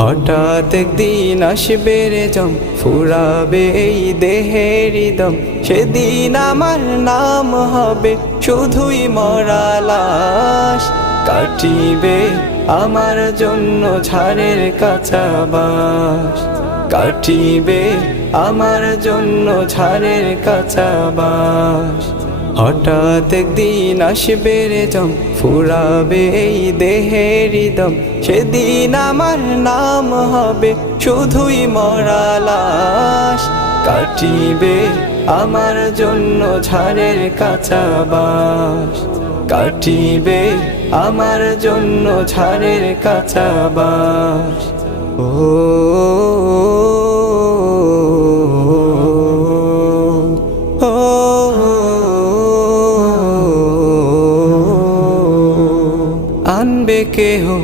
হঠাৎ একদিন আসবে রে জম, ফুরাবে এই দেহের দম। সেদিন আমার নাম হবে শুধুই মরা লাশ। কাটিবে আমার জন্য ঝাড়ের কাঁচা বাঁশ, কাটিবে আমার জন্য ঝাড়ের কাঁচা বাঁশ। হঠাৎ একদিন আসবে রে জম, ফুরাবে এই দেহের দম। সেদিন আমার নাম হবে শুধুই মরা লাশ। কাটিবে আমার জন্য ঝাড়ের কাঁচা বাঁশ, কাটিবে আমার জন্য ঝাড়ের কাঁচা বাঁশ। ও আনবে কে হো